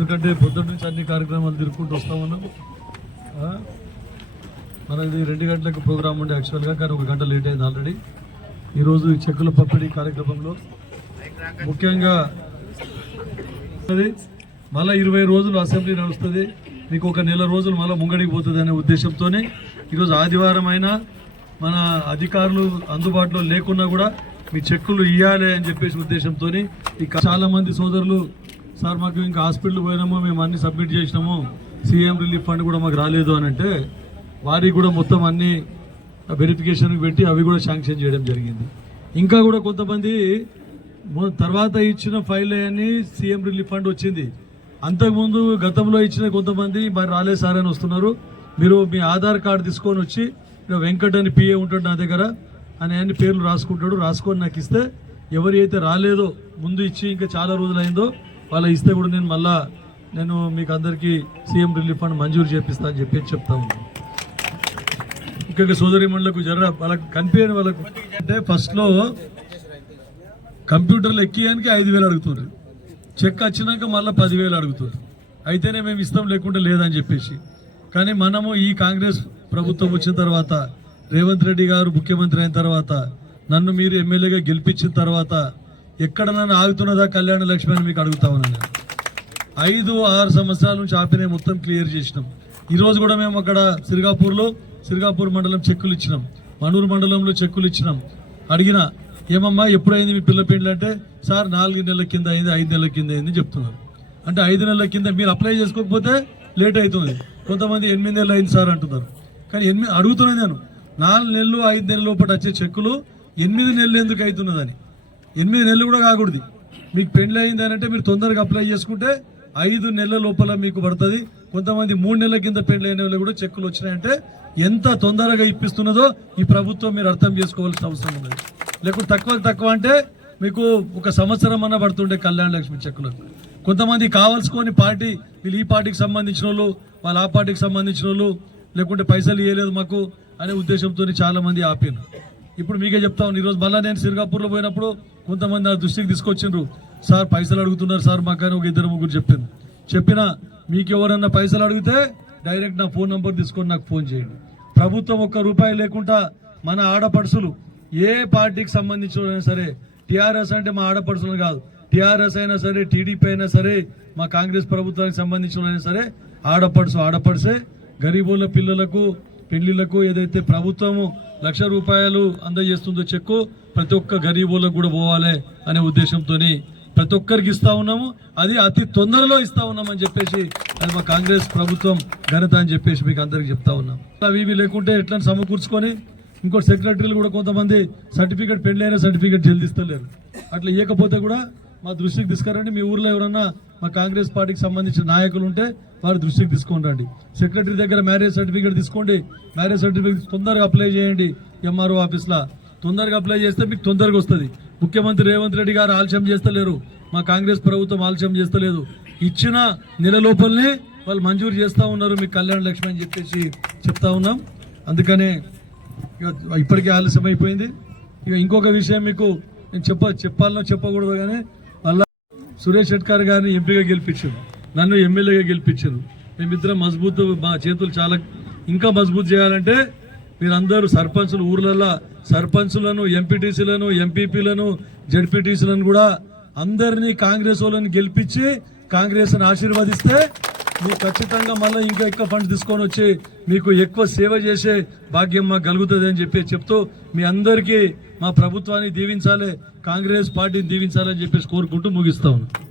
ఎందుకంటే పొద్దున్న నుంచి అన్ని కార్యక్రమాలు తిరుగుకుంటూ వస్తా ఉన్నాం మనది రెండు గంటలకు ప్రోగ్రామ్ ఉండే యాక్చువల్గా కానీ ఒక గంట లేట్ అయింది ఆల్రెడీ ఈరోజు ఈ చెక్కుల పంపిణీ కార్యక్రమంలో ముఖ్యంగా అది మళ్ళీ ఇరవై రోజులు అసెంబ్లీ నడుస్తుంది. మీకు ఒక నెల రోజులు మళ్ళీ ముంగడికి పోతుంది అనే ఉద్దేశంతోనే ఈరోజు ఆదివారం అయినా మన అధికారులు అందుబాటులో లేకున్నా కూడా మీ చెక్కులు ఇవ్వాలి అని చెప్పేసి ఉద్దేశంతో చాలా మంది సోదరులు సార్ మాకు ఇంకా హాస్పిటల్ పోయినాము మేము అన్ని సబ్మిట్ చేసినాము. సీఎం రిలీఫ్ ఫండ్ కూడా మాకు రాలేదు అని అంటే వారికి కూడా మొత్తం అన్ని వెరిఫికేషన్ పెట్టి అవి కూడా శాంక్షన్ చేయడం జరిగింది. ఇంకా కూడా కొంతమంది తర్వాత ఇచ్చిన ఫైల్ అని సీఎం రిలీఫ్ ఫండ్ వచ్చింది. అంతకుముందు గతంలో ఇచ్చిన కొంతమంది మరి రాలేదు సార్ అని వస్తున్నారు. మీరు మీ ఆధార్ కార్డు తీసుకొని వచ్చి వెంకట్ అని పిఏ ఉంటాడు నా దగ్గర అని అన్ని పేర్లు రాసుకుంటాడు. రాసుకొని నాకు ఇస్తే ఎవరి అయితే రాలేదో ముందు ఇచ్చి ఇంకా చాలా రోజులు అయిందో వాళ్ళ ఇస్తే కూడా నేను మళ్ళా నేను మీకు అందరికీ సీఎం రిలీఫ్ ఫండ్ మంజూరు చేపిస్తా అని చెప్పి చెప్తా ఉన్నాను ఇంకా సోదరి మండలకు జర వాళ్ళకి కనిపించని వాళ్ళకు అంటే ఫస్ట్లో కంప్యూటర్లు ఎక్కియానికి ఐదు వేలు అడుగుతుంది చెక్ వచ్చినాక మళ్ళీ పదివేలు అడుగుతుంది అయితేనే మేము ఇస్తాం లేకుంటే లేదని చెప్పేసి. కానీ మనము ఈ కాంగ్రెస్ ప్రభుత్వం వచ్చిన తర్వాత రేవంత్ రెడ్డి గారు ముఖ్యమంత్రి అయిన తర్వాత నన్ను మీరు ఎమ్మెల్యేగా గెలిపించిన తర్వాత ఎక్కడ నన్ను ఆగుతున్నదా కళ్యాణ లక్ష్మి అని మీకు అడుగుతా ఉన్నాను. ఐదు ఆరు సంవత్సరాల నుంచి ఆపినే మొత్తం క్లియర్ చేసినాం. ఈరోజు కూడా మేము అక్కడ సిరిగాపూర్లో సిరిగాపూర్ మండలం చెక్కులు ఇచ్చినాం. మనూరు మండలంలో చెక్కులు ఇచ్చినాం. అడిగిన ఏమమ్మా ఎప్పుడైంది మీ పిల్ల పెండ్లు? అంటే సార్ నాలుగు నెలల కింద అయింది ఐదు నెలల కింద అయింది చెప్తున్నారు. అంటే ఐదు నెలల కింద మీరు అప్లై చేసుకోకపోతే లేట్ అవుతుంది. కొంతమంది ఎనిమిది నెలలు అయింది సార్ అంటున్నారు. కానీ ఎనిమిది అడుగుతున్నాను నేను. నాలుగు నెలలు ఐదు నెలల లోపల వచ్చే చెక్కులు ఎనిమిది నెలలు ఎందుకు అవుతున్నదని. ఎనిమిది నెలలు కూడా కాకూడదు. మీకు పెండ్లి అయింది అని అంటే మీరు తొందరగా అప్లై చేసుకుంటే ఐదు నెలల లోపల మీకు పడుతుంది. కొంతమంది మూడు నెలల కింద పెళ్ళి అయిన వాళ్ళు కూడా చెక్కులు వచ్చినాయంటే ఎంత తొందరగా ఇప్పిస్తున్నదో ఈ ప్రభుత్వం మీరు అర్థం చేసుకోవాల్సిన అవసరం ఉన్నది. లేకుంటే తక్కువ తక్కువ అంటే మీకు ఒక సంవత్సరం అన్న పడుతుండే కళ్యాణ లక్ష్మి చెక్కులకు. కొంతమంది కావాల్సుకొని పార్టీ వీళ్ళు ఈ పార్టీకి సంబంధించిన వాళ్ళు వాళ్ళు ఆ పార్టీకి సంబంధించిన వాళ్ళు లేకుంటే పైసలు ఇవ్వలేదు మాకు అనే ఉద్దేశంతో చాలామంది ఆపారు. ఇప్పుడు మీకే చెప్తా ఉన్నాను ఈరోజు మళ్ళీ నేను సిరిగాపూర్లో పోయినప్పుడు కొంతమంది నా దృష్టికి తీసుకొచ్చిండ్రు. సార్ పైసలు అడుగుతున్నారు సార్ మాకు అని ఒక ఇద్దరు ముగ్గురు చెప్పింది చెప్పిన మీకు ఎవరన్నా పైసలు అడిగితే డైరెక్ట్ నా ఫోన్ నంబర్ తీసుకొని నాకు ఫోన్ చేయండి. ప్రభుత్వం ఒక్క రూపాయి లేకుండా మన ఆడపడుసులు ఏ పార్టీకి సంబంధించిన సరే టీఆర్ఎస్ అంటే మా ఆడపడుసులు కాదు టీఆర్ఎస్ అయినా సరే టీడీపీ అయినా సరే మా కాంగ్రెస్ ప్రభుత్వానికి సంబంధించిన సరే ఆడపడుసు ఆడపడిసే గరీబుల పిల్లలకు పెళ్ళిళ్ళకు ఏదైతే ప్రభుత్వము లక్ష రూపాయలు అందజేస్తుందో చెక్కు ప్రతి ఒక్క గరీబులకు కూడా పోవాలి అనే ఉద్దేశంతో ప్రతి ఒక్కరికి ఇస్తా ఉన్నాము. అది అతి తొందరలో ఇస్తా ఉన్నామని చెప్పేసి అది మా కాంగ్రెస్ ప్రభుత్వం ఘనత అని చెప్పేసి మీకు అందరికి చెప్తా ఉన్నాం. అవి ఇవి లేకుంటే ఎట్లా సమకూర్చుకొని ఇంకో సెక్రటరీలు కూడా కొంతమంది సర్టిఫికేట్ పెళ్ళైన సర్టిఫికేట్ జల్దిస్తలేరు అట్లా ఇవ్వకపోతే కూడా మా దృష్టికి తీసుకురండి. మీ ఊర్లో ఎవరన్నా మా కాంగ్రెస్ పార్టీకి సంబంధించిన నాయకులు ఉంటే వారి దృష్టికి తీసుకొని రండి. సెక్రటరీ దగ్గర మ్యారేజ్ సర్టిఫికేట్ తీసుకోండి. మ్యారేజ్ సర్టిఫికేట్ తొందరగా అప్లై చేయండి ఎంఆర్ఓ ఆఫీస్లో. తొందరగా అప్లై చేస్తే మీకు తొందరగా వస్తుంది. ముఖ్యమంత్రి రేవంత్ రెడ్డి గారు ఆలస్యం చేస్తలేరు. మా కాంగ్రెస్ ప్రభుత్వం ఆలస్యం చేస్తలేదు. ఇచ్చిన నెల లోపలనే వాళ్ళు మంజూరు చేస్తూ ఉన్నారు. మీకు కళ్యాణ లక్ష్మి అని చెప్పేసి చెప్తా ఉన్నాం. అందుకనే ఇక ఇప్పటికే ఆలస్యం అయిపోయింది ఇక ఇంకొక విషయం మీకు నేను చెప్ప చెప్పాలనో చెప్పకూడదు కానీ సురేష్ షెట్కర్ గారిని ఎంపీగా గెలిపించారు. నన్ను ఎమ్మెల్యేగా గెలిపించారు. మేమిద్దరం మజబూత్ మా చేతులు చాలా ఇంకా మజబూత్ చేయాలంటే మీరందరూ సర్పంచులు ఊర్లలో సర్పంచులను ఎంపీటీసీలను ఎంపీపీలను జడ్పీటీసీలను కూడా అందరినీ కాంగ్రెస్ వాళ్ళని గెలిపించి కాంగ్రెస్ని ఆశీర్వదిస్తే మీకు ఖచ్చితంగా మళ్ళీ ఇంకా ఎక్కువ ఫండ్స్ తీసుకొని వచ్చి మీకు ఎక్కువ సేవ చేసే భాగ్యం మాకు కలుగుతుంది అని చెప్పి చెప్తూ మీ అందరికీ మా ప్రభుత్వాన్ని దీవించాలి కాంగ్రెస్ పార్టీని దీవించాలని చెప్పేసి కోరుకుంటూ ముగిస్తా ఉన్నాను